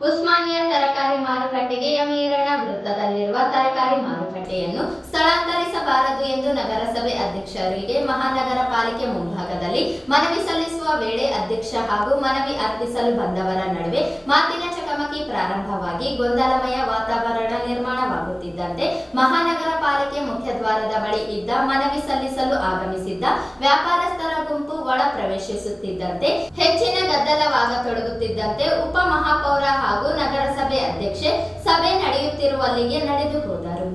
Osmania ತರಕಾರಿ ಮಾರುಕಟ್ಟೆಗೆ ಯಮೀರಣ ವೃತ್ತದಲ್ಲಿರುವ ತರಕಾರಿ ಮಾರುಕಟ್ಟೆಯನ್ನು ಸ್ಥಳಾಂತರಿಸಬಾರದು ಎಂದು ನಗರಸಭೆ ಅಧ್ಯಕ್ಷರಿಗೆ ಮಹಾನಗರ ಪಾಲಿಕೆ ಮುಂಭಾಗದಲ್ಲಿ ಮನವಿ ಸಲ್ಲಿಸುವ ವೇಳೆ ಅಧ್ಯಕ್ಷ ಹಾಗೂ ಮನವಿ ಅರ್ಪಿಸಲು ಬಂದವರ ನಡುವೆ ಮಾತಿನ ಚಕಮಕಿ ಪ್ರಾರಂಭವಾಗಿ ಗೊಂದಲಮಯ ವಾತಾವರಣ ನಿರ್ಮಾಣವಾಗುತ್ತಿದ್ದಂತೆ ಮಹಾನಗರ ಪಾಲಿಕೆ ಮುಖ್ಯದ್ವಾರದ ಬಳಿ ಇದ್ದ ಮನವಿ ಸಲ್ಲಿಸಲು ಆಗಮಿಸಿದ್ದ ವ್ಯಾಪಾರಸ್ಥರ ಗುಂಪು ಒಳ ಪ್ರವೇಶಿಸುತ್ತಿದ್ದಂತೆ, ಹೆಚ್ಚಿನ ಗದ್ದಲವಾಗತೊಡಗುತ್ತಿದ್ದಂತೆ ಉಪ ಮಹಾಪೌರ ಹಾಗೂ ನಗರಸಭೆ ಅಧ್ಯಕ್ಷೆ ಸಭೆ ನಡೆಯುತ್ತಿರುವಲ್ಲಿಗೆ ನಡೆದು ಹೋದರು.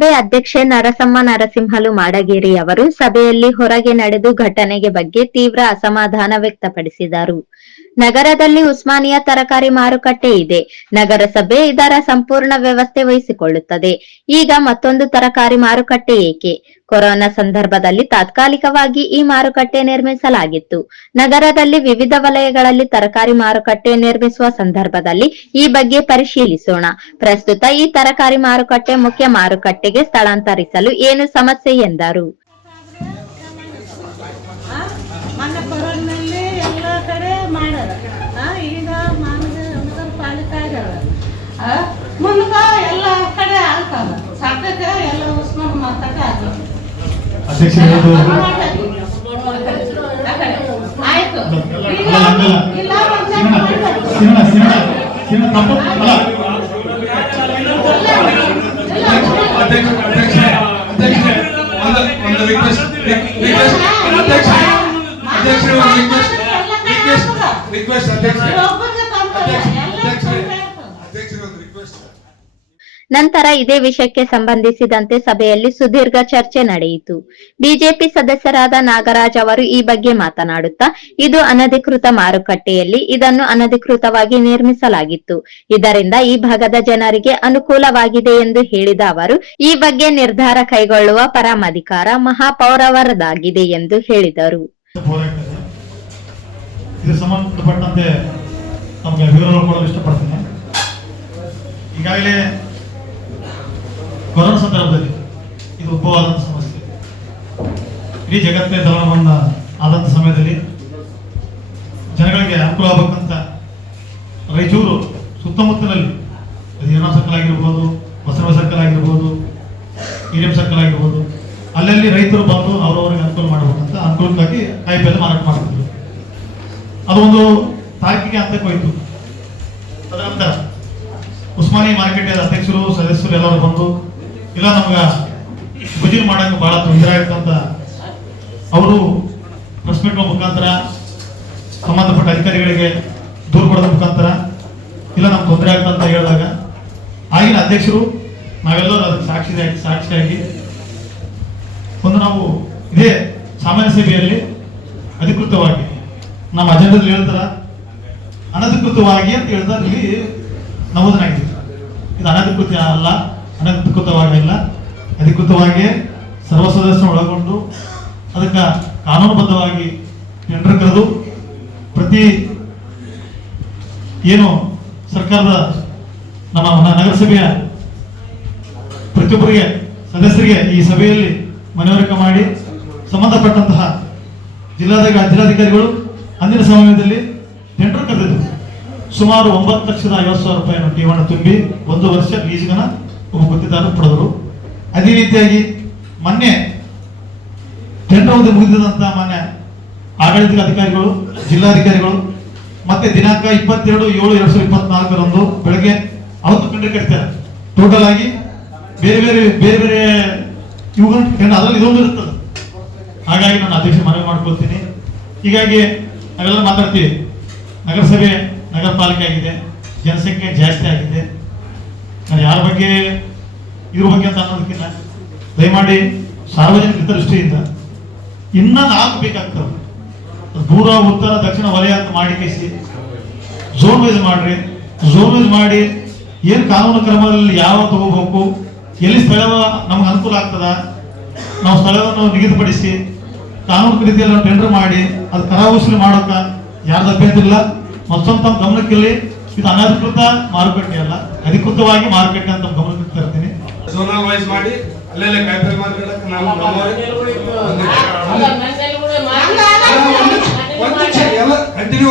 ನಗರಸಭೆ ಅಧ್ಯಕ್ಷೆ ನರಸಮ್ಮ ನರಸಿಂಹಲು ಮಾಡಗೇರಿ ಅವರು ಸಭೆಯಲ್ಲಿ ಹೊರಗೆ ನಡೆದು ಘಟನೆಗೆ ಬಗ್ಗೆ ತೀವ್ರ ಅಸಮಾಧಾನ ವ್ಯಕ್ತಪಡಿಸಿದರು. ನಗರದಲ್ಲಿ ಉಸ್ಮಾನಿಯಾ ತರಕಾರಿ ಮಾರುಕಟ್ಟೆ ಇದೆ. ನಗರಸಭೆ ಇದರ ಸಂಪೂರ್ಣ ವ್ಯವಸ್ಥೆ ವಹಿಸಿಕೊಳ್ಳುತ್ತದೆ. ಈಗ ಮತ್ತೊಂದು ತರಕಾರಿ ಮಾರುಕಟ್ಟೆ ಏಕೆ? ಕೊರೋನಾ ಸಂದರ್ಭದಲ್ಲಿ ತಾತ್ಕಾಲಿಕವಾಗಿ ಈ ಮಾರುಕಟ್ಟೆ ನಿರ್ಮಿಸಲಾಗಿತ್ತು. ನಗರದಲ್ಲಿ ವಿವಿಧ ವಲಯಗಳಲ್ಲಿ ತರಕಾರಿ ಮಾರುಕಟ್ಟೆ ನಿರ್ಮಿಸುವ ಸಂದರ್ಭದಲ್ಲಿ ಈ ಬಗ್ಗೆ ಪರಿಶೀಲಿಸೋಣ. ಪ್ರಸ್ತುತ ಈ ತರಕಾರಿ ಮಾರುಕಟ್ಟೆ ಮುಖ್ಯ ಮಾರುಕಟ್ಟೆಗೆ ಸ್ಥಳಾಂತರಿಸಲು ಏನು ಸಮಸ್ಯೆ ಎಂದರು? ಅಧ್ಯಕ್ಷ ಅಧ್ಯಕ್ಷ ಅಧ್ಯಕ್ಷ ಒಂದು ಒಂದು ರಿಕ್ವೆಸ್ಟ್ ರಿಕ್ವೆಸ್ಟ್ ಅಧ್ಯಕ್ಷ ಅಧ್ಯಕ್ಷರು ಒಂದು ರಿಕ್ವೆಸ್ಟ್ ರಿಕ್ವೆಸ್ಟ್ ರಿಕ್ವೆಸ್ಟ್ ಅಧ್ಯಕ್ಷ. ನಂತರ ಇದೇ ವಿಷಯಕ್ಕೆ ಸಂಬಂಧಿಸಿದಂತೆ ಸಭೆಯಲ್ಲಿ ಸುದೀರ್ಘ ಚರ್ಚೆ ನಡೆಯಿತು. ಬಿಜೆಪಿ ಸದಸ್ಯರಾದ ನಾಗರಾಜ್ ಅವರು ಈ ಬಗ್ಗೆ ಮಾತನಾಡುತ್ತಾ, ಇದು ಅನಧಿಕೃತ ಮಾರುಕಟ್ಟೆಯಲ್ಲಿ ಇದನ್ನು ಅನಧಿಕೃತವಾಗಿ ನಿರ್ಮಿಸಲಾಗಿತ್ತು. ಇದರಿಂದ ಈ ಭಾಗದ ಜನರಿಗೆ ಅನುಕೂಲವಾಗಿದೆ ಎಂದು ಹೇಳಿದ ಅವರು, ಈ ಬಗ್ಗೆ ನಿರ್ಧಾರ ಕೈಗೊಳ್ಳುವ ಪರಮಾಧಿಕಾರ ಮಹಾಪೌರವರದಾಗಿದೆ ಎಂದು ಹೇಳಿದರು. ಹೋರಾಟ ಇದೆ. ಇದು ಸಂಬಂಧಪಟ್ಟಂತೆ ನಮಗೆ ವಿವರಗಳು ಕೊಡಲು ಇಷ್ಟಪಡ್ತೀನಿ ಈಗಾಗಲೇ ಕೊರೋನಾ ಸಂದರ್ಭದಲ್ಲಿ ಇದು ಉದ್ಭವ ಆದಂಥ ಸಮಸ್ಯೆ. ಇಡೀ ಜಗತ್ತೇ ದಮನ ಆದಂಥ ಸಮಯದಲ್ಲಿ ಜನಗಳಿಗೆ ಅನುಕೂಲ ಆಗಬೇಕಂತ ರಾಯಚೂರು ಸುತ್ತಮುತ್ತಲಲ್ಲಿ ಅದು ಏನೋ ಸರ್ಕಲ್ ಆಗಿರ್ಬೋದು, ಬಸವ ಸರ್ಕಲ್ ಆಗಿರ್ಬೋದು ಹಿರಿಯಂ ಸರ್ಕಲ್ ಆಗಿರ್ಬೋದು, ಅಲ್ಲಲ್ಲಿ ರೈತರು ಬಂದು ಅವರವರಿಗೆ ಅನುಕೂಲ ಮಾಡಬೇಕಂತ ಅನುಕೂಲಕ್ಕಾಗಿ ಕಾಯಿಪಲ್ಲೆ ಮಾರಾಟ ಮಾಡ್ತಿದ್ರು. ಅದೊಂದು ತಾರೀಕಿಗೆ ಅಂತಕ್ಕೆ ಹೋಯ್ತು. ನಂತರ ಉಸ್ಮಾನಿ ಮಾರ್ಕೆಟ್ ಅಧ್ಯಕ್ಷರು, ಸದಸ್ಯರು ಎಲ್ಲರೂ ಬಂದು ಇಲ್ಲ ನಮ್ಗ ಭಜನೆ ಮಾಡಕ್ಕೆ ಬಹಳ ತೊಂದರೆ ಆಯ್ತಂತ ಅವರು ಪ್ರೆಸ್ ಮುಖಾಂತರ ಸಂಬಂಧಪಟ್ಟ ಅಧಿಕಾರಿಗಳಿಗೆ ದೂರು ಕೊಡದ ಮುಖಾಂತರ ಇಲ್ಲ ನಮ್ಗೆ ತೊಂದರೆ ಆಗ್ತಂತ ಹೇಳಿದಾಗ ಆಗಿನ ಅಧ್ಯಕ್ಷರು ನಾವೆಲ್ಲರೂ ಅದಕ್ಕೆ ಸಾಕ್ಷಿಯಾಗಿ ಸಾಕ್ಷಿಯಾಗಿ ಒಂದು ನಾವು ಇದೇ ಸಾಮಾನ್ಯ ಸಭೆಯಲ್ಲಿ ಅಧಿಕೃತವಾಗಿ ನಮ್ಮ ಅಜೆಂಡದಲ್ಲಿ ಹೇಳ್ತಾರ, ಅನಧಿಕೃತವಾಗಿ ಅಂತ ಹೇಳ್ತಾರೆ, ಇಲ್ಲಿ ನಮೂದನ ಆಗಿದೆ ಇದು ಅನಧಿಕೃತ ಅಲ್ಲ. ಅನಧಿಕೃತವಾಗಿಲ್ಲ. ಅಧಿಕೃತವಾಗಿ ಸರ್ವ ಸದಸ್ಯರು ಒಳಗೊಂಡು ಅದಕ್ಕೆ ಕಾನೂನುಬದ್ಧವಾಗಿ ಟೆಂಡರ್ ಕರೆದು ಪ್ರತಿ ಏನು ಸರ್ಕಾರದ ನಮ್ಮ ನಗರಸಭೆಯ ಪ್ರತಿಯೊಬ್ಬರಿಗೆ, ಸದಸ್ಯರಿಗೆ ಈ ಸಭೆಯಲ್ಲಿ ಮನವರಿಕೆ ಮಾಡಿ ಸಂಬಂಧಪಟ್ಟಂತಹ ಜಿಲ್ಲಾಧಿಕ, ಜಿಲ್ಲಾಧಿಕಾರಿಗಳು ಅಂದಿನ ಸಮಯದಲ್ಲಿ ಟೆಂಡರ್ ಕರೆದಿದ್ದರು. ಸುಮಾರು ಒಂಬತ್ತು ಲಕ್ಷದ ಐವತ್ತು ಸಾವಿರ ರೂಪಾಯಿಯನ್ನು ಠೇವಣಿ ತುಂಬಿ ಒಂದು ವರ್ಷ ಲೀಸ್ಗನ ಒಬ್ಬ ಗುತ್ತಿದಾರ ಪಡೆದರು. ಅದೇ ರೀತಿಯಾಗಿ ಮೊನ್ನೆ ಟೆಂಡರ್ ಅವಧಿ ಮುಗಿದಂತ ಮೊನ್ನೆ ಆಡಳಿತ ಅಧಿಕಾರಿಗಳು, ಜಿಲ್ಲಾಧಿಕಾರಿಗಳು ಮತ್ತೆ ದಿನಾಂಕ ಇಪ್ಪತ್ತೆರಡು ಏಳು ಎರಡ್ ಸಾವಿರದ ಇಪ್ಪತ್ನಾಲ್ಕರಂದು ಬೆಳಗ್ಗೆ ಅವತ್ತು ಟೆಂಡರ್ ಕಟ್ತಾರೆ ಟೋಟಲ್ ಆಗಿ ಬೇರೆ ಬೇರೆ ಬೇರೆ ಬೇರೆ ಇವುಗಳು ಟೆಂಡರ್ ಅದರಲ್ಲಿ ಇದೊಂದು ಇರುತ್ತದೆ ಹಾಗಾಗಿ ನಾನು ಅಧ್ಯಕ್ಷ ಮನವಿ ಮಾಡ್ಕೊಳ್ತೀನಿ. ಹೀಗಾಗಿ ನಾವೆಲ್ಲ ಮಾತಾಡ್ತೀವಿ. ನಗರಸಭೆ ನಗರ ಪಾಲಿಕೆ ಆಗಿದೆ, ಜನಸಂಖ್ಯೆ ಜಾಸ್ತಿ ಆಗಿದೆ. ನಾನು ಯಾರ ಬಗ್ಗೆ ಇದ್ರ ಬಗ್ಗೆ ಅಂತ ಅನ್ನೋದಕ್ಕಿಂತ ದಯಮಾಡಿ ಸಾರ್ವಜನಿಕ ಹಿತದೃಷ್ಟಿಯಿಂದ ಇನ್ನ ನಾಲ್ಕು ಬೇಕಾಗ್ತವೆ. ದೂರ, ಉತ್ತರ, ದಕ್ಷಿಣ ವಲಯ ಅಂತ ಮಾಡಿ ಕೇಸಿ ಝೋನ್ ವೈಸ್ ಮಾಡ್ರಿ. ಝೋನ್ ವೈಸ್ ಮಾಡಿ ಏನು ಕಾನೂನು ಕ್ರಮದಲ್ಲಿ ಯಾವ ತಗೋಬೇಕು, ಎಲ್ಲಿ ಸ್ಥಳ ನಮ್ಗೆ ಅನುಕೂಲ ಆಗ್ತದ, ನಾವು ಸ್ಥಳವನ್ನು ನಿಗದಿಪಡಿಸಿ ಕಾನೂನು ರೀತಿಯಲ್ಲಿ ಟೆಂಡರ್ ಮಾಡಿ, ಅದು ಕರಾವಸೂಲಿ ಮಾಡೋಕ ಯಾರ್ದು ಅಭ್ಯಂತರ ಇಲ್ಲ ಮತ್ತೊಂದು ತಮ್ಮ ಗಮನಕ್ಕಿಲ್ಲಿ ಇದು ಅನಧಿಕೃತ ಮಾರುಕಟ್ಟೆ ಅಲ್ಲ ಅಧಿಕೃತವಾಗಿ ಮಾರುಕಟ್ಟೆ ಅಂತ ಗಮನಕ್ಕೆ ತರ್ತೀನಿ ಝೋನಲ್ ವೈಸ್ ಮಾಡಿ ಅಲ್ಲೆಲ್ಲ ಕಾಯಿಪಲ್ಲೆ ಮಾರ್ಕೆಟ್ ನಾವು ಎಲ್ಲ ಕಂಟಿನ್ಯೂ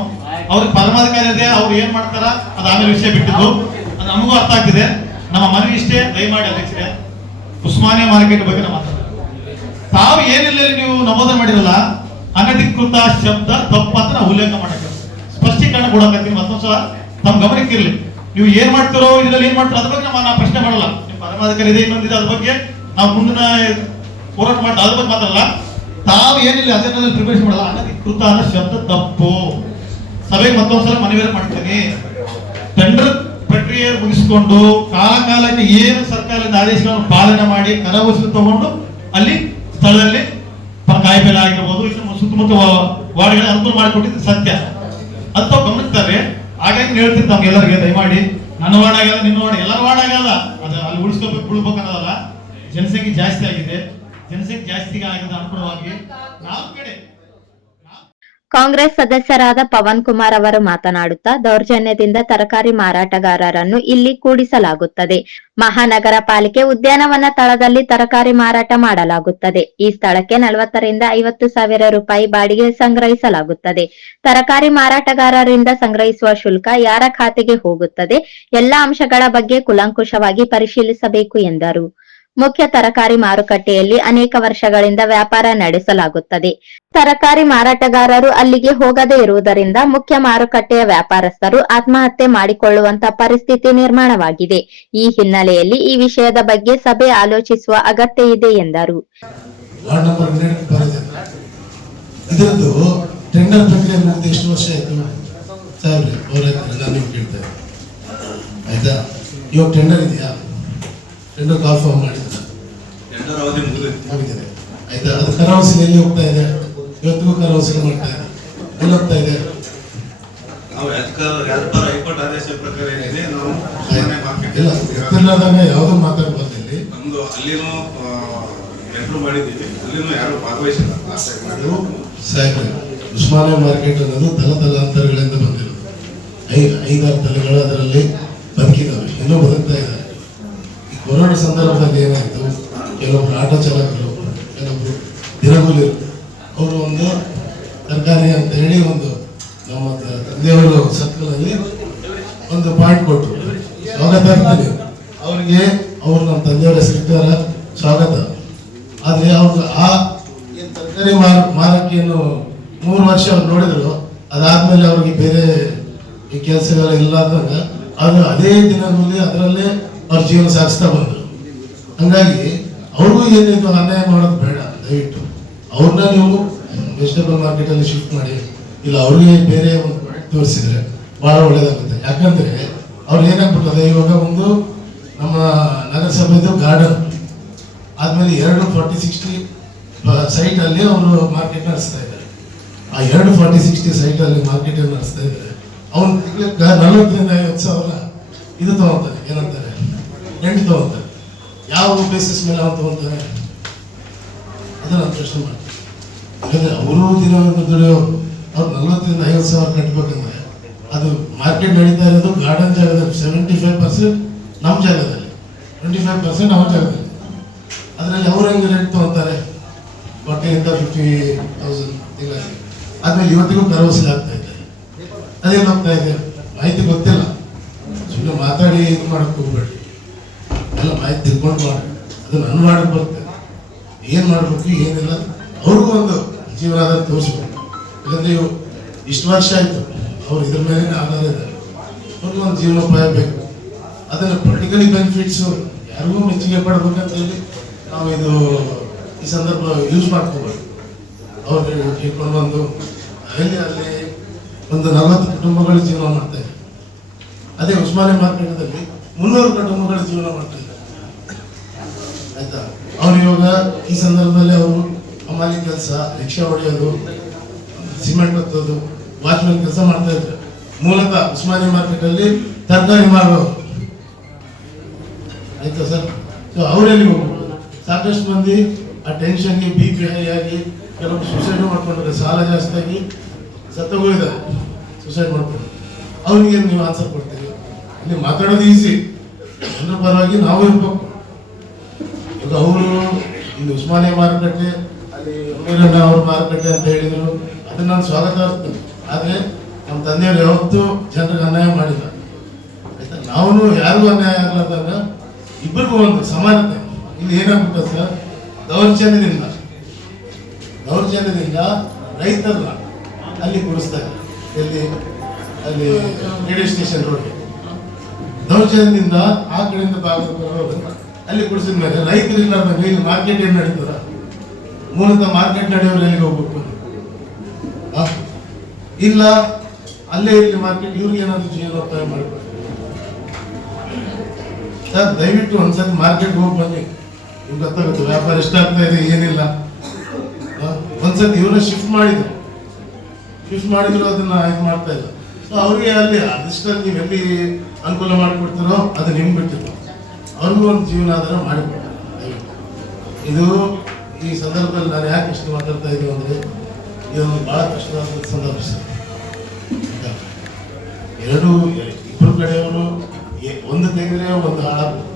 ಅವ್ರಿಗೆ ಪರಮಾಧಿಕಾರಿ ಇದೆ ಅವ್ರು ಏನ್ ಮಾಡ್ತಾರ, ಅದು ಆಮೇಲೆ ವಿಷಯ ಬಿಟ್ಟಿದ್ದು. ಅದು ನಮಗೂ ಅರ್ಥ ಆಗ್ತಿದೆ. ನಮ್ಮ ಮನವಿ ಇಷ್ಟೇ, ದಯಮಾಡಿ ಅಧ್ಯಕ್ಷರೇ ಉಸ್ಮಾನಿಯಾ ಮಾರ್ಕೆಟ್ ಬಗ್ಗೆ ನಮ್ಮ ತಾವು ಏನಿಲ್ಲ ನೀವು ನಮೂದನೆ ಮಾಡಿರಲ್ಲ, ಅನಧಿಕೃತ ಶಬ್ದ ತಪ್ಪು ಅಂತ ನಾವು ಉಲ್ಲೇಖ ಮಾಡಕ್ಕೆ ಸ್ಪಷ್ಟೀಕರಣ ಕೊಡಕತ್ತೀನಿ ಮತ್ತೊಂದ್ಸಲ ತಮ್ಮ ಗಮನಕ್ಕೆ ಇರಲಿ. ನೀವು ಏನ್ ಮಾಡ್ತಿರೋ, ಇದ್ರಲ್ಲಿ ಏನ್ ಮಾಡ್ತಾರೋ ಅದ್ರ ಬಗ್ಗೆ ನಾವು ನಾ ಪ್ರಶ್ನೆ ಮಾಡಲ್ಲ. ನಿಮ್ಮ ಪರಮಾಧಿಕಾರಿ ಇದೆ ಇನ್ನೊಂದಿದೆ ಅದ್ರ ಬಗ್ಗೆ ನಾವು ಮುಂದಿನ ಹೋರಾಟ ಮಾಡ್ತಾ ಅದ್ರ ಬಗ್ಗೆ ಮಾತಾಡಲ್ಲ. ತಾವು ಏನಿಲ್ಲ ಅದನ್ನ ಪ್ರಿಪರೇಷನ್ ಮಾಡಲ್ಲ. ಅನಧಿಕೃತ ಅನ್ನೋ ಶಬ್ದ ತಪ್ಪು. ಸಭೆಗೆ ಮತ್ತೊಂದ್ಸಲ ಮನವಿ ಮಾಡ್ತೀನಿ. ಟೆಂಡರ್ ಪ್ರಕ್ರಿಯೆ ಮುಗಿಸಿಕೊಂಡು ಕಾಲ ಕಾಲಕ್ಕೆ ಏನು ಸರ್ಕಾರದ ಆದೇಶಗಳನ್ನು ಪಾಲನೆ ಮಾಡಿ ಕರವಸು ತಗೊಂಡು ಅಲ್ಲಿ ಸ್ಥಳದಲ್ಲಿ ಕಾಯಿಪಲ್ಲೆ ಆಗಿರ್ಬೋದು ಸುತ್ತಮುತ್ತ ವಾರ್ಡ್ಗಳ ಅನುಕೂಲ ಮಾಡಿಕೊಟ್ಟಿದ್ದು ಸತ್ಯ. ಅಂತ ಗಮನಿಸ್ತಾರೆ. ಹಾಗಾಗಿ ಹೇಳ್ತೀನಿ ತಮ್ಗೆಲ್ಲರಿಗೆ ದಯಮಾಡಿ. ನನ್ನ ವಾರ್ಡ್ ಆಗಲ್ಲ, ನಿನ್ನ ವಾರ್ಡ್ ಎಲ್ಲ ವಾರ್ಡ್ ಆಗಲ್ಲ. ಅದು ಅಲ್ಲಿ ಉಳಿಸ್ಕೋಬೇಕು, ಉಳ್ಬೇಕನ್ನೋದಲ್ಲ. ಜನಸಂಖ್ಯೆ ಜಾಸ್ತಿ ಆಗಿದೆ. ಜನಸಂಖ್ಯೆ ಜಾಸ್ತಿ ಆಗಿದೆ ಅನುಕೂಲವಾಗಿ ನಾಲ್ಕು ಕಡೆ ಕಾಂಗ್ರೆಸ್ ಸದಸ್ಯರಾದ ಪವನ್ ಕುಮಾರ್ ಅವರು ಮಾತನಾಡುತ್ತಾ, ದೌರ್ಜನ್ಯದಿಂದ ತರಕಾರಿ ಮಾರಾಟಗಾರರನ್ನು ಇಲ್ಲಿ ಕೂಡಿಸಲಾಗುತ್ತದೆ. ಮಹಾನಗರ ಪಾಲಿಕೆ ಉದ್ಯಾನವನ ಸ್ಥಳದಲ್ಲಿ ತರಕಾರಿ ಮಾರಾಟ ಮಾಡಲಾಗುತ್ತದೆ. ಈ ಸ್ಥಳಕ್ಕೆ ನಲವತ್ತರಿಂದ ಐವತ್ತು ಸಾವಿರ ರೂಪಾಯಿ ಬಾಡಿಗೆ ಸಂಗ್ರಹಿಸಲಾಗುತ್ತದೆ. ತರಕಾರಿ ಮಾರಾಟಗಾರರಿಂದ ಸಂಗ್ರಹಿಸುವ ಶುಲ್ಕ ಯಾರ ಖಾತೆಗೆ ಹೋಗುತ್ತದೆ? ಎಲ್ಲಾ ಅಂಶಗಳ ಬಗ್ಗೆ ಕುಲಂಕುಷವಾಗಿ ಪರಿಶೀಲಿಸಬೇಕು ಎಂದರು. ಮುಖ್ಯ ತರಕಾರಿ ಮಾರುಕಟ್ಟೆಯಲ್ಲಿ ಅನೇಕ ವರ್ಷಗಳಿಂದ ವ್ಯಾಪಾರ ನಡೆಸಲಾಗುತ್ತದೆ. ತರಕಾರಿ ಮಾರಾಟಗಾರರು ಅಲ್ಲಿಗೆ ಹೋಗದೇ ಇರುವುದರಿಂದ ಮುಖ್ಯ ಮಾರುಕಟ್ಟೆಯ ವ್ಯಾಪಾರಸ್ಥರು ಆತ್ಮಹತ್ಯೆ ಮಾಡಿಕೊಳ್ಳುವಂತ ಪರಿಸ್ಥಿತಿ ನಿರ್ಮಾಣವಾಗಿದೆ. ಈ ಹಿನ್ನೆಲೆಯಲ್ಲಿ ಈ ವಿಷಯದ ಬಗ್ಗೆ ಸಭೆ ಆಲೋಚಿಸುವ ಅಗತ್ಯ ಇದೆ ಎಂದರು. ಇವಾಗ ಟೆಂಡರ್ ಇದೆಯಾ? ಟೆಂಡರ್ ಕಾಲ್ ಫಾರ್ಮ್ ಮಾಡಿದ್ರ ಟೆಂಡರ್ ಅವಧಿ ಮುಗಿದಿದೆ. ಆಯ್ತಾ? ಅದು ಕರಾವಸಿಗೆ ಎಲ್ಲಿ ಹೋಗ್ತಾ ಇದೆ? ಇವತ್ತಿಗೂ ಕರಾವಸಿಗೆ ಮಾಡ್ತಾ ಇದೆ. ಎಲ್ಲಿ ಹೋಗ್ತಾ ಇದೆ? ಗೊತ್ತಿಲ್ಲದಾಗ ಯಾವ್ದು ಮಾತಾಡ್ಬಾರ್ದು ಇಲ್ಲಿ. ನಮ್ದು ಅಲ್ಲಿನೂ ಎಂಟ್ರು ಮಾಡಿದ್ದೀವಿ. ಅಲ್ಲಿನೂ ಯಾರು ಭಾಗವಹಿಸಿಲ್ಲ. ಸಾಹೇಬ್ರೆ ಉಸ್ಮಾನಿಯಾ ಮಾರ್ಕೆಟ್ ಅನ್ನೋದು ತಲ ತಲಾಂತರಗಳಿಂದ ಬಂದಿರೋದು. ಐ ಐದಾರು ತಲೆಗಳು ಅದರಲ್ಲಿ ಬದುಕಿದ್ದಾವೆ ಇನ್ನೂ ಬದುಕ್ತಾ ಇದ್ದಾರೆ. ಕೊರೋನಾ ಸಂದರ್ಭದಲ್ಲಿ ಏನಾಯ್ತು? ಕೆಲವೊಬ್ರು ಆಟೋ ಚಾಲಕರು, ಕೆಲವೊಬ್ರು ದಿನಗೂಲಿರು ಅವರು ಒಂದು ತರಕಾರಿ ಅಂತ ಹೇಳಿ ಒಂದು ನಮ್ಮ ತಂದೆಯವರು ಸರ್ಕಲಲ್ಲಿ ಒಂದು ಪಾಯಿಂಟ್ ಕೊಟ್ಟರು ಸ್ವಾಗತ ಇರ್ತದೆ ಅವರಿಗೆ ಅವ್ರು ನಮ್ಮ ತಂದೆಯವರ ಹೆಸರಿಟ್ಟಾರ ಸ್ವಾಗತ. ಆದರೆ ಅವ್ರು ಆ ಈ ತರಕಾರಿ ಮಾರ ಮಾರಕ್ಕೇನು ಮೂರು ವರ್ಷ ಅವ್ರು ನೋಡಿದ್ರು. ಅದಾದಮೇಲೆ ಅವ್ರಿಗೆ ಬೇರೆ ಈ ಕೆಲಸಗಳು ಇಲ್ಲ ಅಂದಾಗ ಅದು ಅದೇ ದಿನದಲ್ಲಿ ಅದರಲ್ಲೇ ಅವ್ರ ಜೀವನ ಸಾಗಿಸ್ತಾ ಬಂದರು ಹಂಗಾಗಿ ಅವ್ರಿಗೂ ಏನಿದು ಅನ್ಯಾಯ ಮಾಡೋದು ಬೇಡ, ದಯವಿಟ್ಟು. ಅವ್ರನ್ನ ನೀವು ವೆಜಿಟೇಬಲ್ ಮಾರ್ಕೆಟಲ್ಲಿ ಶಿಫ್ಟ್ ಮಾಡಿ, ಇಲ್ಲ ಅವ್ರಿಗೆ ಬೇರೆ ಒಂದು ತೋರಿಸಿದ್ರೆ ಬಹಳ ಒಳ್ಳೇದಾಗುತ್ತೆ. ಯಾಕಂದ್ರೆ ಅವ್ರು ಏನಾಗ್ಬಿಟ್ಟದೆ ಇವಾಗ ಒಂದು ನಮ್ಮ ನಗರಸಭೆದು ಗಾರ್ಡನ್. ಆದ್ಮೇಲೆ ಎರಡು ಫಾರ್ಟಿ ಸಿಕ್ಸ್ಟಿ ಸೈಟ್ ಅಲ್ಲಿ ಅವರು ಮಾರ್ಕೆಟ್ ನಡೆಸ್ತಾ ಇದ್ದಾರೆ. ಆ ಎರಡು ಫಾರ್ಟಿ ಸಿಕ್ಸ್ಟಿ ಸೈಟ್ ಅಲ್ಲಿ ಮಾರ್ಕೆಟ್ ನಡೆಸ್ತಾ ಇದ್ದಾರೆ. ಅವ್ನು ನಲವತ್ತರಿಂದ ಐವತ್ತು ಸಾವಿರ ಇದು ತಗೊಂತಾನೆ ಏನಂತಾರೆ ರೆಂಟ್ ಅಂತ. ಯಾವ ಬೇಸಿಸ್ ಮೇಲೆ ಅವ್ರು ತಗೊಂತಾನೆ ಅದನ್ನು ಪ್ರಶ್ನೆ ಮಾಡ್ತೀನಿ. ಯಾಕಂದರೆ ಅವರು ದಿನ ದುಡಿಯೋ, ಅವ್ರು ನಲ್ವತ್ತರಿಂದ ಐವತ್ತು ಸಾವಿರ ಕಟ್ಟಬೇಕಂದ್ರೆ ಅದು ಮಾರ್ಕೆಟ್ ನಡೀತಾ ಇರೋದು ಗಾರ್ಡನ್ ಜಾಗದಲ್ಲಿ ಸೆವೆಂಟಿ ಫೈವ್ ಪರ್ಸೆಂಟ್ ನಮ್ಮ ಜಾಗದಲ್ಲಿ. ಟ್ವೆಂಟಿ ಫೈವ್ ಪರ್ಸೆಂಟ್ ಅವ್ರ ಜಾಗದಲ್ಲಿ. ಅದರಲ್ಲಿ ಅವ್ರು ಹೆಂಗೆ ರೇಟ್ ತಗೊಂತಾರೆ? ಫಾರ್ಟಿಯಿಂದ ಫಿಫ್ಟಿ ತೌಸಂಡ್ ತಿಂಗಳಿಗೆ ಆದ್ಮೇಲೆ ಇವತ್ತಿಗೂ ಭರವಸೆ ಆಗ್ತಾ ಇದೆ. ಅದೇನು ಆಗ್ತಾ ಇದೆ? ಮಾಹಿತಿ ಗೊತ್ತಿಲ್ಲ. ಸುಮ್ಮನೆ ಮಾತಾಡಿ ಇದು ಮಾಡಕ್ ಹೋಗ್ಬೇಡಿ. ಎಲ್ಲ ಮಾಹಿತಿ ತಿಳ್ಕೊಂಡು ಮಾಡಿ ಅದು ನನ್ನ ಮಾಡಿ ಬರುತ್ತೆ. ಏನು ಮಾಡಬೇಕು, ಏನಿಲ್ಲ, ಅವ್ರಿಗೂ ಒಂದು ಜೀವನಾಧಾರ ತೋರಿಸ್ಬೇಕು. ಯಾಕಂದರೆ ಇವು ಇಷ್ಟು ವರ್ಷ ಆಯಿತು, ಅವ್ರು ಇದ್ರ ಮೇಲೆ ಆಧಾರ ಇದೆ. ಅವ್ರಿಗೂ ಒಂದು ಜೀವನೋಪಾಯ ಬೇಕು. ಅದನ್ನು ಪೊಲಿಟಿಕಲಿ ಬೆನಿಫಿಟ್ಸು ಯಾರಿಗೂ ಮೆಚ್ಚುಗೆ ಪಡ್ಬೇಕಂತ ಹೇಳಿ ನಾವು ಇದು ಈ ಸಂದರ್ಭ ಯೂಸ್ ಮಾಡ್ಕೋಬೇಕು ಅವ್ರಿಗೆ ಇಟ್ಕೊಂಡು ಬಂದು ಅಲ್ಲಿ ಅಲ್ಲಿ ಒಂದು ನಲವತ್ತು ಕುಟುಂಬಗಳು ಜೀವನ ಮಾಡ್ತಾ ಇದ್ದಾರೆ. ಅದೇ ಉಸ್ಮಾನಿ ಮಾರ್ಕೆಟದಲ್ಲಿ ಮುನ್ನೂರು ಕುಟುಂಬಗಳು ಜೀವನ ಮಾಡ್ತಾರೆ ಆಯ್ತಾ? ಅವ್ರು ಇವಾಗ ಈ ಸಂದರ್ಭದಲ್ಲಿ ಅವರು ಅಮಾಲಿ ಕೆಲಸ, ರಿಕ್ಷಾ ಹೊಡೆಯೋದು, ಸಿಮೆಂಟ್ ಹತ್ತೋದು ವಾಚ್ಮನ್ ಕೆಲಸ ಮಾಡ್ತಾ ಇದ್ರು. ಮೂಲತಃ ಉಸ್ಮಾನಿ ಮಾರ್ಕೆಟ್ ಅಲ್ಲಿ ತರಕಾರಿ ಮಾರೋರು. ಆಯ್ತಾ ಸರ್? ಸೊ ಅವರೆಲ್ಲಿ ಹೋಗ್ಬೋದು ಸಾಕಷ್ಟು ಮಂದಿ ಆ ಟೆನ್ಷನ್ಗೆ ಬಿ ಪಿ ಹೈ ಆಗಿ ಕೆಲವರು ಸುಸೈಡ್ ಮಾಡ್ಕೊಂಡ್ರೆ ಸಾಲ ಜಾಸ್ತಿ ಆಗಿ ಸತ್ತೋಗಿದ್ದಾರೆ ಸುಸೈಡ್ ಮಾಡ್ಕೊಂಡು. ಅವ್ರಿಗೆ ನೀವು ಆನ್ಸರ್ ಕೊಡ್ತೀರಿ? ಇಲ್ಲಿ ಮಾತಾಡೋದು ಈಸಿ ಅದ್ರ ಪರವಾಗಿ ನಾವು ಇರ್ಬೇಕು. ಈಗ ಅವರು ಇಲ್ಲಿ ಉಸ್ಮಾನಿಯ ಮಾರುಕಟ್ಟೆ, ಅಲ್ಲಿ ಅಮೀರಣ್ಣ ಅವ್ರ ಮಾರುಕಟ್ಟೆ ಅಂತ ಹೇಳಿದರು. ಅದನ್ನ ನಾನು ಸ್ವಾಗತ ಆದರೆ ನಮ್ಮ ತಂದೆಯವರು ಯಾವತ್ತೂ ಜನರಿಗೆ ಅನ್ಯಾಯ ಮಾಡಿಲ್ಲ. ಆಯ್ತಾ? ನಾವು ಯಾರಿಗೂ ಅನ್ಯಾಯ ಆಗಲಾರ್ದಾಗ ಇಬ್ಬರಿಗೂ ಒಂದು ಸಮಾನತೆ. ಇಲ್ಲಿ ಏನಾಗ್ಬಿಟ್ಟು ಸರ್? ದೌರ್ಜನ್ಯದಿಂದ. ದೌರ್ಜನ್ಯದಿಂದ ರೈತರನ್ನ ಅಲ್ಲಿ ಕೂಡಿಸ್ತಾರೆ ಎಲ್ಲಿ? ಅಲ್ಲಿ ರೇಡಿಯೋ ಸ್ಟೇಷನ್ ರೋಡ್ ದೌರ್ಜನ್ಯದಿಂದ ಆ ಕಡೆಯಿಂದ ಬರೋರನ್ನ ಅಲ್ಲಿ ಕುಡಿಸಿದ ಮೇಲೆ ರೈತರಿಲ್ಲ ಅಂದ್ರೆ ಇಲ್ಲಿ ಮಾರ್ಕೆಟ್ ಏನು ನಡೀತದ? ಮೂಲತಃ ಮಾರ್ಕೆಟ್ ನಡೆಯೋರು ಎಲ್ಲಿಗೆ ಹೋಗ್ಬೇಕು? ಇಲ್ಲ, ಅಲ್ಲೇ ಇಲ್ಲಿ ಮಾರ್ಕೆಟ್ ಇವ್ರಿಗೆ ಏನಾದ್ರು ಜೀವನೋಪಾಯ ಮಾಡಬೇಕು. ಸರ್, ದಯವಿಟ್ಟು ಒಂದ್ಸತಿ ಮಾರ್ಕೆಟ್ ಹೋಗಿ ಬನ್ನಿ. ನಿಮ್ಗೆ ಗೊತ್ತಾಗುತ್ತೆ, ವ್ಯಾಪಾರ ಎಷ್ಟಾಗ್ತಾ ಇದೆ, ಏನಿಲ್ಲ? ಒಂದ್ಸತಿ ಇವ್ರನ್ನ ಶಿಫ್ಟ್ ಮಾಡಿದ್ರು. ಶಿಫ್ಟ್ ಮಾಡಿದ್ರು, ಅದನ್ನ ಇದು ಮಾಡ್ತಾ ಇಲ್ಲ ಸೊ ಅವ್ರಿಗೆ ಅಲ್ಲಿ ಅದಿಷ್ಟ ನೀವು ಎಲ್ಲಿ ಅನುಕೂಲ ಮಾಡಿಕೊಡ್ತಾರೋ, ಅದು ನಿಮ್ಗೆ ಬಿಟ್ಟಿತ್ತು ಜೀವನ ಜೀವನಾಧಾರ ಮಾಡಿಕೊಡ್ತಾರೆ. ಇದು ಈ ಸಂದರ್ಭದಲ್ಲಿ ನಾನು ಯಾಕೆ ಇಷ್ಟು ಮಾತಾಡ್ತಾ ಇದ್ದೀವಿ ಅಂದರೆ, ಇದೊಂದು ಭಾಳ ಕಷ್ಟವಾದ ಸಂದರ್ಭ? ಎರಡು ಇಬ್ಬರು ಕಡೆಯವರು ಒಂದು ತೆಗೆದ್ರೆ ಒಂದು ಹಾಳಾಗ್ಬೋದು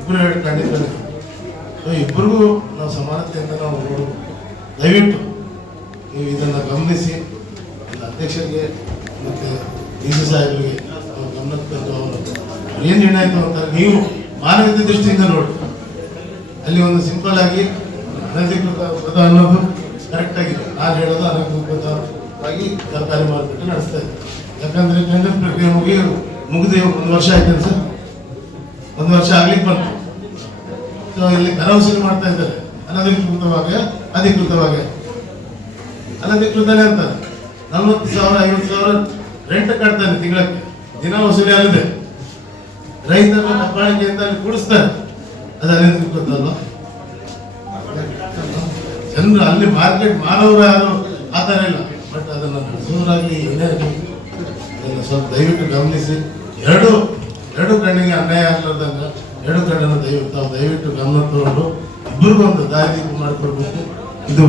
ಇಬ್ಬರು ಎರಡು ಖಂಡಿತ ಸೊ ಇಬ್ಬರಿಗೂ ನಾವು ಸಮಾನತೆಯಿಂದ ನಾವು ನೋಡು ದಯವಿಟ್ಟು ನೀವು ಇದನ್ನು ಗಮನಿಸಿ ಅಧ್ಯಕ್ಷರಿಗೆ ಮತ್ತು ಡಿ ಸಿ ಸಾಹೇಬರಿಗೆ ಗಮನಕ್ಕೆ ತಂದು ಏನು ನಿರ್ಣಯ ತಗೊಂತಾರೆ ನೀವು ಮಾನವೀಯ ದೃಷ್ಟಿಯಿಂದ ನೋಡಿ. ಅಲ್ಲಿ ಒಂದು ಸಿಂಪಲ್ ಆಗಿ ಅನಧಿಕೃತ ವ್ರತ ಅನ್ನೋದು ಕರೆಕ್ಟ್ ಆಗಿದೆ. ನಾನು ಹೇಳೋದು ಅನಧಿಕೃತವಾಗಿ ತರಕಾರಿ ಮಾರುಕಟ್ಟೆ ನಡೆಸ್ತಾ ಇದ್ದೆ ಯಾಕಂದ್ರೆ ಟೆಂಡರ್ ಪ್ರಕ್ರಿಯೆ ಮುಗಿ ಮುಗಿದು ಒಂದು ವರ್ಷ ಆಯ್ತು ಸರ್? ಒಂದು ವರ್ಷ ಆಗ್ಲಿಕ್ಕೆ ಬಂತು. ಸೊ ಇಲ್ಲಿ ಕರವಸೂಲಿ ಮಾಡ್ತಾ ಇದ್ದಾರೆ. ಅನಧಿಕೃತವಾಗಿ, ಅಧಿಕೃತವಾಗಿ. ಅನಧಿಕೃತನೇ ಅಂತಾರೆ ನಲ್ವತ್ತು ಸಾವಿರ, ಐವತ್ತು ಸಾವಿರ ರೆಂಟ್ ಕಟ್ತಾನೆ ತಿಂಗಳಕ್ಕೆ. ದಿನ ವಸೂಲಿ ಆಗಿದೆ. ರೈತರ ದಬ್ಬಾಳಿಕೆ ಅಂತ ಅಲ್ಲಿ ಕೂಡಿಸ್ತಾರೆ. ಅದು ಗೊತ್ತಲ್ವಾ? ಜನರು ಅಲ್ಲಿ ಮಾರ್ಕೆಟ್ ಮಾರೋರು ಯಾರು? ಆ ಥರ ಇಲ್ಲ. ಬಟ್ ಅದನ್ನು ನಡೆಸೋರಾಗಿ ಏನೇ ಆಗಲಿ ಅದನ್ನು ಸ್ವಲ್ಪ ದಯವಿಟ್ಟು ಗಮನಿಸಿ. ಎರಡು ಎರಡು ಕಣ್ಣಿಗೆ ಅನ್ಯಾಯ ಆಗ್ಲಾರ್ದಂಗ ಎರಡು ಕಣ್ಣನ್ನು ದಯವಿಟ್ಟು, ತಾವು ದಯವಿಟ್ಟು ಗಮನ ತಗೊಂಡು ಇಬ್ಬರಿಗೂ ಒಂದು ದಾರಿ ಮಾಡಿಕೊಡ್ಬೇಕು. ಇದು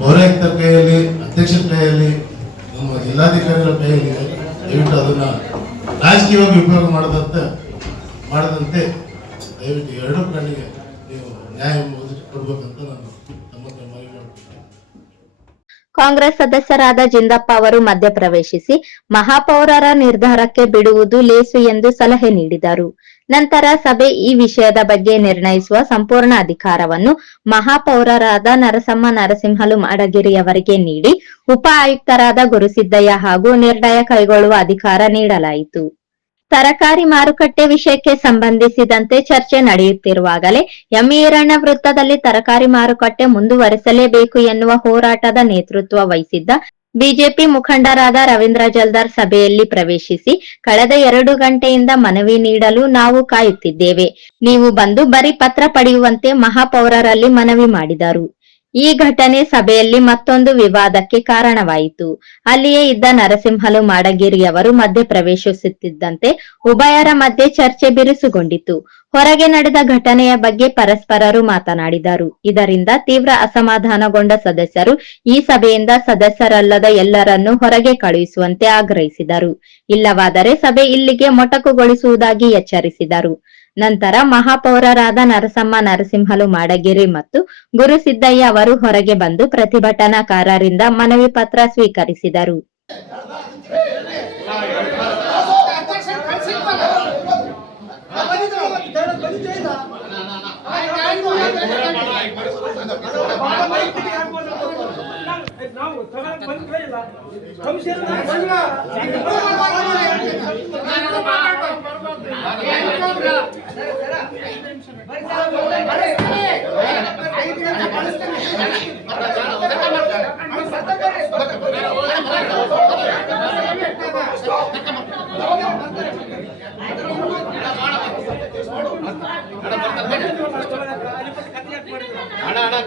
ಪೌರಾಯುಕ್ತರ ಕೈಯಲ್ಲಿ, ಅಧ್ಯಕ್ಷರ ಕೈಯಲ್ಲಿ, ನಮ್ಮ ಜಿಲ್ಲಾಧಿಕಾರಿಗಳ ಕೈಯಲ್ಲಿ. ದಯವಿಟ್ಟು ಅದನ್ನ ರಾಜಕೀಯವಾಗಿ ಉಪಯೋಗ ಮಾಡದಂತ, ಮಾಡದಂತೆ ದಯವಿಟ್ಟು ಎರಡು ಕಣ್ಣಿಗೆ ನೀವು ನ್ಯಾಯ ಕೊಡ್ಬೇಕಂತ ನಾನು ತಮ್ಮ ಮನವಿ ಮಾಡ್ತೀನಿ ಕಾಂಗ್ರೆಸ್ ಸದಸ್ಯರಾದ ಜಿಂದಪ್ಪ ಅವರು ಮಧ್ಯಪ್ರವೇಶಿಸಿ ಮಹಾಪೌರರ ನಿರ್ಧಾರಕ್ಕೆ ಬಿಡುವುದು ಲೇಸು ಎಂದು ಸಲಹೆ ನೀಡಿದರು. ನಂತರ ಸಭೆ ಈ ವಿಷಯದ ಬಗ್ಗೆ ನಿರ್ಣಯಿಸುವ ಸಂಪೂರ್ಣ ಅಧಿಕಾರವನ್ನು ಮಹಾಪೌರರಾದ ನರಸಮ್ಮ ನರಸಿಂಹಲು ಮಾಡಗಿರಿಯವರಿಗೆ ನೀಡಿ ಉಪ ಆಯುಕ್ತರಾದ ಗುರುಸಿದ್ದಯ್ಯ ಹಾಗೂ ನಿರ್ಣಯ ಕೈಗೊಳ್ಳುವ ಅಧಿಕಾರ ನೀಡಲಾಯಿತು. ತರಕಾರಿ ಮಾರುಕಟ್ಟೆ ವಿಷಯಕ್ಕೆ ಸಂಬಂಧಿಸಿದಂತೆ ಚರ್ಚೆ ನಡೆಯುತ್ತಿರುವಾಗಲೇ ಯಮೀರಣ್ಣ ವೃತ್ತದಲ್ಲಿ ತರಕಾರಿ ಮಾರುಕಟ್ಟೆ ಮುಂದುವರೆಸಲೇಬೇಕು ಎನ್ನುವ ಹೋರಾಟದ ನೇತೃತ್ವ ವಹಿಸಿದ್ದ ಬಿಜೆಪಿ ಮುಖಂಡರಾದ ರವೀಂದ್ರ ಜಲ್ದಾರ್ ಸಭೆಯಲ್ಲಿ ಪ್ರವೇಶಿಸಿ ಕಳೆದ ಎರಡು ಗಂಟೆಯಿಂದ ಮನವಿ ನೀಡಲು ನಾವು ಕಾಯುತ್ತಿದ್ದೇವೆ. ನೀವು ಬಂದು ಬರೀ ಪತ್ರ ಪಡೆಯುವಂತೆ ಮಹಾಪೌರರಲ್ಲಿ ಮನವಿ ಮಾಡಿದರು. ಈ ಘಟನೆ ಸಭೆಯಲ್ಲಿ ಮತ್ತೊಂದು ವಿವಾದಕ್ಕೆ ಕಾರಣವಾಯಿತು. ಅಲ್ಲಿಯೇ ಇದ್ದ ನರಸಿಂಹಲು ಮಾಡಗಿರಿಯವರು ಮಧ್ಯೆ ಪ್ರವೇಶಿಸುತ್ತಿದ್ದಂತೆ ಉಭಯರ ಮಧ್ಯೆ ಚರ್ಚೆ ಬಿರುಸುಗೊಂಡಿತು. ಹೊರಗೆ ನಡೆದ ಘಟನೆಯ ಬಗ್ಗೆ ಪರಸ್ಪರರು ಮಾತನಾಡಿದರು. ಇದರಿಂದ ತೀವ್ರ ಅಸಮಾಧಾನಗೊಂಡ ಸದಸ್ಯರು ಈ ಸಭೆಯಿಂದ ಸದಸ್ಯರಲ್ಲದ ಎಲ್ಲರನ್ನೂ ಹೊರಗೆ ಕಳುಹಿಸುವಂತೆ ಆಗ್ರಹಿಸಿದರು. ಇಲ್ಲವಾದರೆ ಸಭೆ ಇಲ್ಲಿಗೆ ಮೊಟಕುಗೊಳಿಸುವುದಾಗಿ ಎಚ್ಚರಿಸಿದರು. ನಂತರ ಮಹಾಪೌರರಾದ ನರಸಮ್ಮ, ನರಸಿಂಹಲು ಮಾಡಗಿರಿ ಮತ್ತು ಗುರುಸಿದ್ದಯ್ಯ ಅವರು ಹೊರಗೆ ಬಂದು ಪ್ರತಿಭಟನಾಕಾರರಿಂದ ಮನವಿ ಪತ್ರ ಸ್ವೀಕರಿಸಿದರು ನಾವು ತಗೊಳಕ್ ಬಂದ್ವೇ ಇಲ್ಲ ಕಮಿಷನ್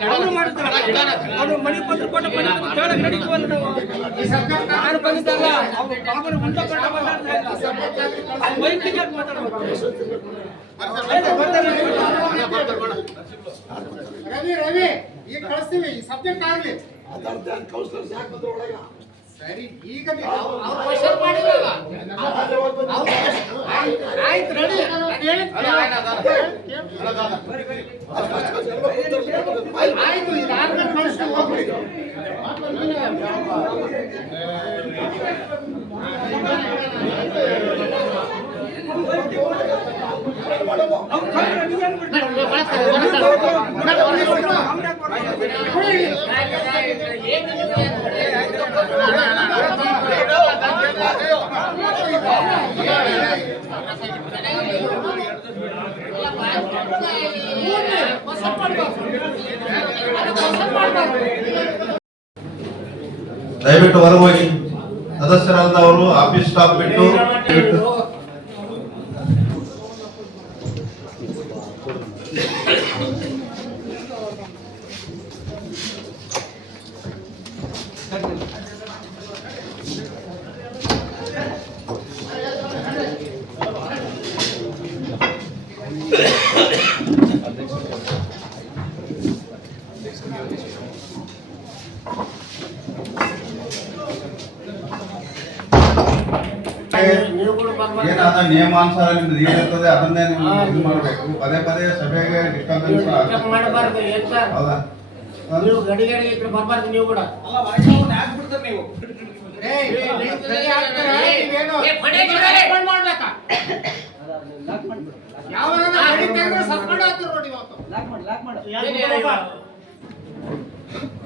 ಅವ್ರು ಮನೆ ಪತ್ರ ಕೊಟ್ಟು ಮನೆ ನಡೀತೀವಲ್ಲ ನಾವು ನಾನು ಬಂದಿದ್ದಲ್ಲ ಅವ್ರು ಬಾಬನ ಮುಂದೆ ಕೊಟ್ಟು ಮಾತಾಡ್ತಾ ವೈಯಕ್ತಿಕ. ರವಿ ರವಿ ಈಗ ಕಳಿಸ್ತೀವಿ ಈ ಸಬ್ಜೆಕ್ಟ್ ಆಗ್ಲಿ ಸರಿ ಈಗ ನೀವು ಅವ್ರು- ಅವ್ರು question ಆಯ್ತು ರೆಡಿ ನಾನು ಹೇಳಿದ್ ದಯವಿಟ್ಟು ಹೊರಗೋಗಿ ಸದಸ್ಯರಾದವರು ಆಫೀಸ್ ಸ್ಟಾಫ್ ಬಿಟ್ಟು ದಯವಿಟ್ಟು ಏನಾದ ನಿಯಮಾನುಸಾರ ನಿಮ್ದು ಏನಿರ್ತದೆ ಅದನ್ನೇ ನೀವು ಇದು ಮಾಡಬೇಕು. ಪದೇ ಪದೇ ಸಭೆಗೆ ಡಿಸ್ಟರ್ಬೆನ್ಸ್ ಮಾಡಬಾರ್ದು ಹೌದಾ? ನೀವು ಗಡಿ ಗಡಿ ಇದ್ರೆ ಬರಬಾರ್ದು ನೀವು ಕೂಡ. ಅಲ್ಲ ವಾಯ್ಸವ್ರನ್ನ ಯಾಕ್ ಬಿಡ್ತಾರೆ ನೀವು. ಸಸ್ಪೆಂಡ್ ಆಗ್ತೀರಿ ನೋಡಿ ಇವತ್ತು.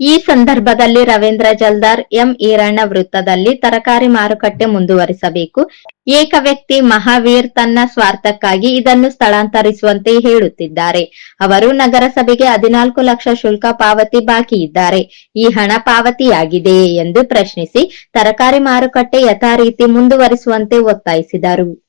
ಈ ಸಂದರ್ಭದಲ್ಲಿ ರವೀಂದ್ರ ಜಲ್ದಾರ್ ಎಂ ಈರಣ್ಣ ವೃತ್ತದಲ್ಲಿ ತರಕಾರಿ ಮಾರುಕಟ್ಟೆ ಮುಂದುವರಿಸಬೇಕು. ಏಕ ವ್ಯಕ್ತಿ ಮಹಾವೀರ್ ತನ್ನ ಸ್ವಾರ್ಥಕ್ಕಾಗಿ ಇದನ್ನು ಸ್ಥಳಾಂತರಿಸುವಂತೆ ಹೇಳುತ್ತಿದ್ದಾರೆ. ಅವರು ನಗರಸಭೆಗೆ ಹದಿನಾಲ್ಕು ಲಕ್ಷ ಶುಲ್ಕ ಪಾವತಿ ಬಾಕಿ ಇದ್ದಾರೆ. ಈ ಹಣ ಪಾವತಿಯಾಗಿದೆಯೇ ಎಂದು ಪ್ರಶ್ನಿಸಿ ತರಕಾರಿ ಮಾರುಕಟ್ಟೆ ಯಥಾರೀತಿ ಮುಂದುವರಿಸುವಂತೆ ಒತ್ತಾಯಿಸಿದರು.